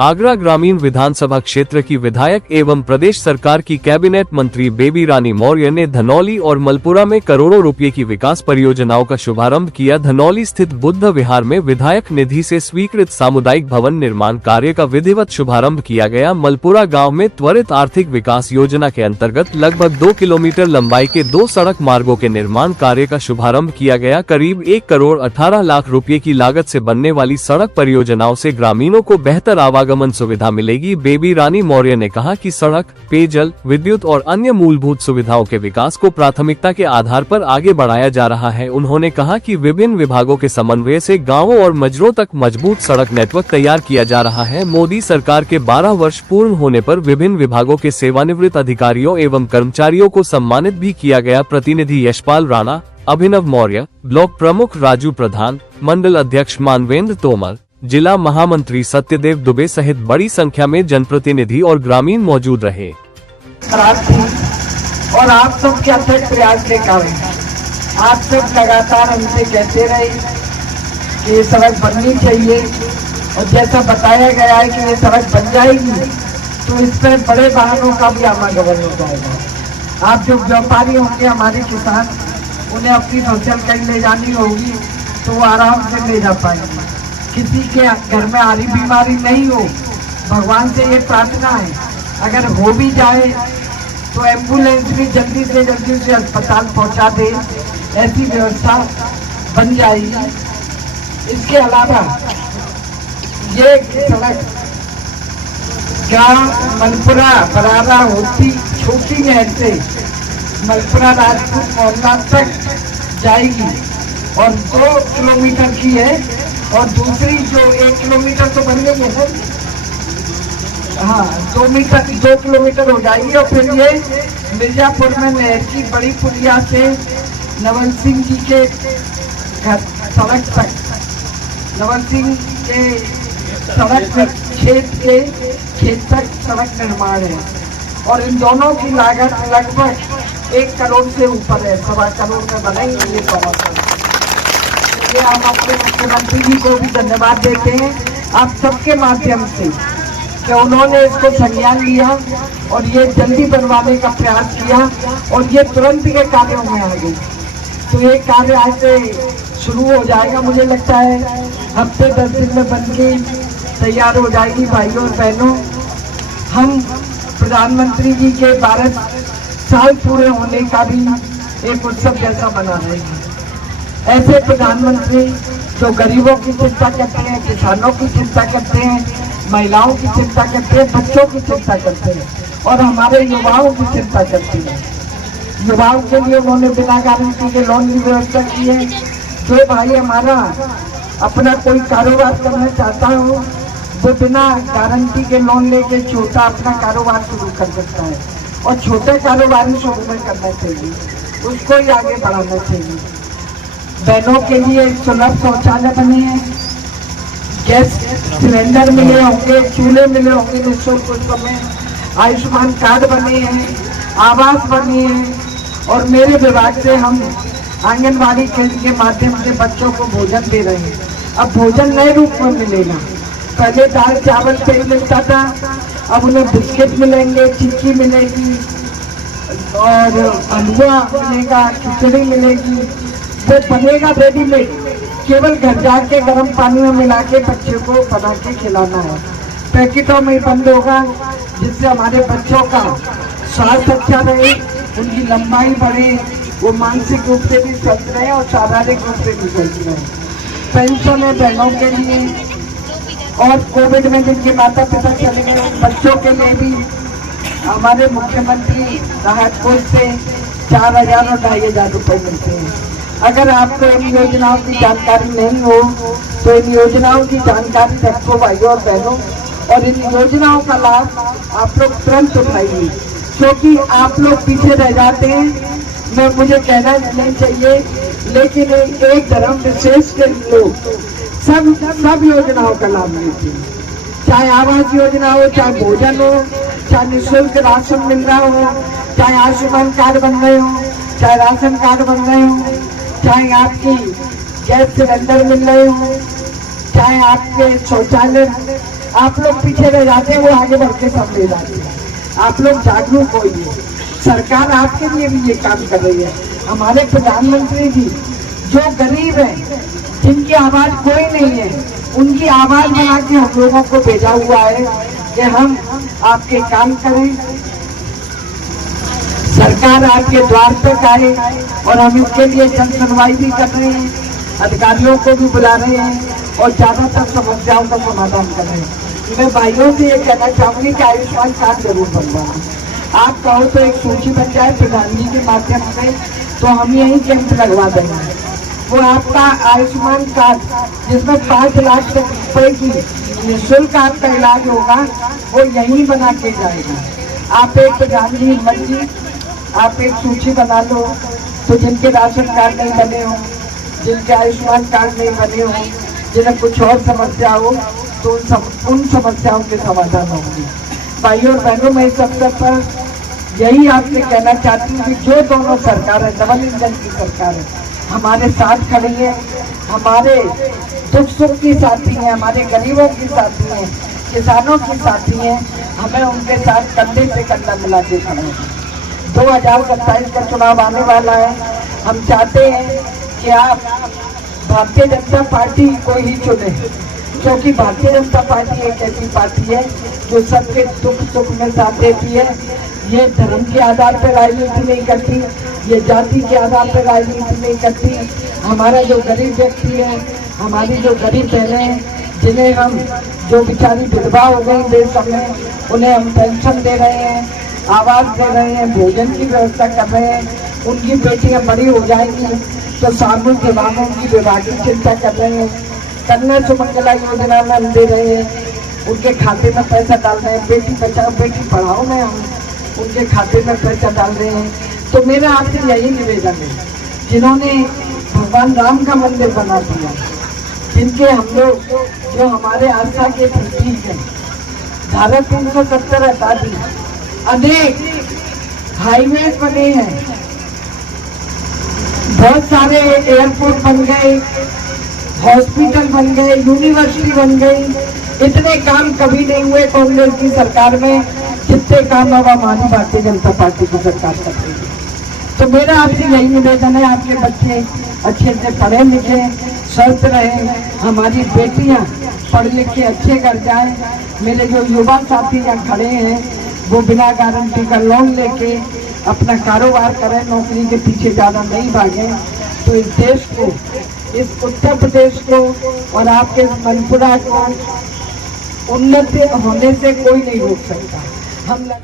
आगरा ग्रामीण विधानसभा क्षेत्र की विधायक एवं प्रदेश सरकार की कैबिनेट मंत्री बेबी रानी मौर्य ने धनौली और मलपुरा में करोड़ों रुपए की विकास परियोजनाओं का शुभारंभ किया। धनौली स्थित बुद्ध विहार में विधायक निधि से स्वीकृत सामुदायिक भवन निर्माण कार्य का विधिवत शुभारंभ किया गया। मलपुरा गाँव में त्वरित आर्थिक विकास योजना के अंतर्गत लगभग 2 किलोमीटर लंबाई के 2 सड़क मार्गों के निर्माण कार्य का शुभारंभ किया गया। करीब 1 करोड़ 18 लाख रुपए की लागत से बनने वाली सड़क परियोजनाओं से ग्रामीणों को बेहतर आवागमन सुविधा मिलेगी। बेबी रानी मौर्य ने कहा कि सड़क, पेयजल, विद्युत और अन्य मूलभूत सुविधाओं के विकास को प्राथमिकता के आधार पर आगे बढ़ाया जा रहा है। उन्होंने कहा कि विभिन्न विभागों के समन्वय से गांवों और मजरों तक मजबूत सड़क नेटवर्क तैयार किया जा रहा है। मोदी सरकार के 12 वर्ष पूर्ण होने पर विभिन्न विभागों के सेवानिवृत्त अधिकारियों एवं कर्मचारियों को सम्मानित भी किया गया। प्रतिनिधि यशपाल राणा, अभिनव मौर्य, ब्लॉक प्रमुख राजू प्रधान, मंडल अध्यक्ष मानवेंद्र तोमर, जिला महामंत्री सत्यदेव दुबे सहित बड़ी संख्या में जनप्रतिनिधि और ग्रामीण मौजूद रहे। और आप सब के अथक प्रयास के कारण आप सब लगातार हमसे कहते रहे कि ये सड़क बननी चाहिए, और जैसा बताया गया है कि ये सड़क बन जाएगी तो इस पर बड़े वाहनों का भी आवागमन हो जाएगा। आप जो व्यापारी होंगे, हमारे किसान, उन्हें अपनी फसल कहीं ले जानी होगी तो वो आराम से ले जा पाएंगे। किसी के घर में आरी बीमारी नहीं हो, भगवान से ये प्रार्थना है। अगर हो भी जाए तो एम्बुलेंस भी जल्दी से जल्दी उसे अस्पताल पहुंचा दे, ऐसी व्यवस्था बन जाएगी। इसके अलावा ये सड़क गाँव मलपुरा बरारा होती छोटी नहर से मलपुरा राजपूत मोहल्ला तक जाएगी और 2 किलोमीटर की है, और दूसरी जो 1 किलोमीटर तो बन गई है सर, हाँ 2 किलोमीटर हो जाएगी। और फिर ये मिर्जापुर में नहर की बड़ी पुलिया से नवल सिंह जी के घर सड़क तक, नवल सिंह के सड़क में खेत तक सड़क निर्माण है, और इन दोनों की लागत लगभग 1 करोड़ से ऊपर है। 1.25 करोड़ में बनेंगे ये दोनों। ये हम अपने मुख्यमंत्री जी को भी धन्यवाद देते हैं आप सबके माध्यम से कि उन्होंने इसको संज्ञान लिया और ये जल्दी बनवाने का प्रयास किया, और ये तुरंत के कार्यों में आ गई। तो ये कार्य आज से शुरू हो जाएगा। मुझे लगता है हफ्ते 10 दिन में बन के तैयार हो जाएगी। भाइयों और बहनों, हम प्रधानमंत्री जी के 12 साल पूरे होने का भी एक उत्सव जैसा मना रहे हैं। ऐसे प्रधानमंत्री जो गरीबों की चिंता करते हैं, किसानों की चिंता करते हैं, महिलाओं की चिंता करते हैं, बच्चों की चिंता करते हैं, और हमारे युवाओं की चिंता करते हैं। युवाओं के लिए उन्होंने बिना गारंटी के लोन की व्यवस्था की है। जो भाई हमारा अपना कोई कारोबार करना चाहता हो वो बिना गारंटी के लोन लेके छोटा अपना कारोबार शुरू कर सकता है, और छोटे कारोबार शुरू में करना चाहिए, उसको ही आगे बढ़ाना चाहिए। बहनों के लिए सुलभ शौचालय बने हैं, गैस सिलेंडर मिले होंगे, चूल्हे मिले होंगे निःशुल्क उस समय, आयुष्मान कार्ड बने हैं, आवास बने हैं, और मेरे विभाग से हम आंगनबाड़ी केंद्र के माध्यम से बच्चों को भोजन दे रहे हैं। अब भोजन नए रूप में मिलेगा। पहले दाल चावल तेल मिलता था, अब उन्हें बिस्किट मिलेंगे, चिक्की मिलेगी, और हलवा मिलेगा, खिचड़ी मिलेगी। वो बनेगा रेडीमेड, केवल घर जाके गर्म पानी में मिला के बच्चे को बना के खिलाना है। पैकेटों में बंद होगा, जिससे हमारे बच्चों का स्वास्थ्य अच्छा रहे, उनकी लंबाई बढ़े, वो मानसिक रूप से भी स्वस्थ रहे और शारीरिक रूप से भी स्वस्थ रहे। पेंशन है बहनों के लिए, और कोविड में जिनके माता पिता चले गए बच्चों के लिए भी हमारे मुख्यमंत्री राहत कोष से 4,000 और 2,500 रुपये मिलते हैं। अगर आपको इन योजनाओं की जानकारी नहीं हो तो इन योजनाओं की जानकारी रखो भाइयों और बहनों, और इन योजनाओं का लाभ आप लोग तुरंत उठाइए, क्योंकि आप लोग पीछे रह जाते हैं। मुझे कहना नहीं चाहिए, लेकिन एक धर्म विशेष के लोग सब योजनाओं का लाभ लेते हैं, चाहे आवास योजना हो, चाहे भोजन हो, चाहे निःशुल्क राशन मिल रहा हो, चाहे आयुष्मान कार्ड बन रहे हो, चाहे राशन कार्ड बन रहे हो, चाहे आपकी गैस सिलेंडर मिल रहे हो, चाहे आपके शौचालय आप लोग पीछे रह जाते हैं, वो आगे बढ़ के सब ले जाते हैं। आप लोग जागरूक होइए, सरकार आपके लिए भी ये काम कर रही है। हमारे प्रधानमंत्री जी जो गरीब हैं, जिनकी आवाज कोई नहीं है, उनकी आवाज बना के हम लोगों को भेजा हुआ है कि हम आपके काम करें, सरकार आपके द्वार पर आए, और हम इसके लिए जन सुनवाई भी कर रहे हैं, अधिकारियों को भी बुला रहे हैं और ज्यादातर समस्याओं का समाधान कर रहे हैं। मैं भाइयों से ये कहना चाहूंगी कि आयुष्मान कार्ड जरूर बनवाना। आप कहो तो एक सूची बन जाए प्रधान जी के माध्यम से, तो हम यही कैंप लगवा देंगे। वो आपका आयुष्मान कार्ड जिसमें 5 लाख रुपए की निःशुल्क आपका इलाज होगा, वो यहीं बना के जाएगा। आप एक प्रधान जी मर्जी, आप एक सूची बना लो, तो जिनके राशन कार्ड नहीं बने हो, जिनके आयुष्मान कार्ड नहीं बने हो, जिन्हें कुछ और समस्या हो, तो उन समस्याओं के समाधान होंगे। भाइयों और बहनों, मैं इस अवसर पर यही आपसे कहना चाहती हूँ कि जो दोनों सरकार है, डबल इंजन की सरकार है, हमारे साथ खड़ी है, हमारे दुख सुख की साथी है, हमारे गरीबों की साथी है, किसानों की साथी है। हमें उनके साथ कंधे से कंधा मिला के खड़े हैं। 2027 का चुनाव आने वाला है। हम चाहते हैं कि आप भारतीय जनता पार्टी को ही चुने, क्योंकि भारतीय जनता पार्टी एक ऐसी पार्टी है जो सबके दुख सुख में साथ देती है। ये धर्म के आधार पर राजनीति नहीं करती, ये जाति के आधार पर राजनीति नहीं करती। हमारा जो गरीब व्यक्ति है, हमारी जो गरीब बहनें हैं, जिन्हें हम, जो बेचारी विधवा हो गई देश में, उन्हें हम पेंशन दे रहे हैं, आवास दे रहे हैं, भोजन की व्यवस्था कर रहे हैं। उनकी बेटियां बड़ी हो जाएंगी तो सामूहिक विवाह में उनकी विवाह की चिंता कर रहे हैं। कन्या सुमंगला योजना में हम दे रहे हैं, उनके खाते में पैसा डाल रहे हैं। बेटी बचाओ बेटी पढ़ाओ में हम उनके खाते में पैसा डाल रहे हैं। तो मेरा आपसे यही निवेदन है, जिन्होंने भगवान राम का मंदिर बना दिया, जिनके हम लोग, जो हमारे आस्था के प्रतीक हैं, धारा 370 हटा दी, अनेक हाईवे बने हैं, बहुत सारे एयरपोर्ट बन गए, हॉस्पिटल बन गए, यूनिवर्सिटी बन गई। इतने काम कभी नहीं हुए कांग्रेस की सरकार में जितने काम अब हमारी भारतीय जनता पार्टी की सरकार कर रही है। तो मेरा आपसे यही निवेदन है, आपके बच्चे अच्छे से पढ़े लिखे, स्वस्थ रहे, हमारी बेटियां पढ़ लिख के अच्छे कर जाएं। मेरे जो युवा साथी यहाँ खड़े हैं, वो बिना गारंटी का लोन लेके अपना कारोबार करें, नौकरी के पीछे ज़्यादा नहीं भागें। तो इस देश को, इस उत्तर प्रदेश को और आपके मनपुरा को उन्नति होने से कोई नहीं रोक सकता। हम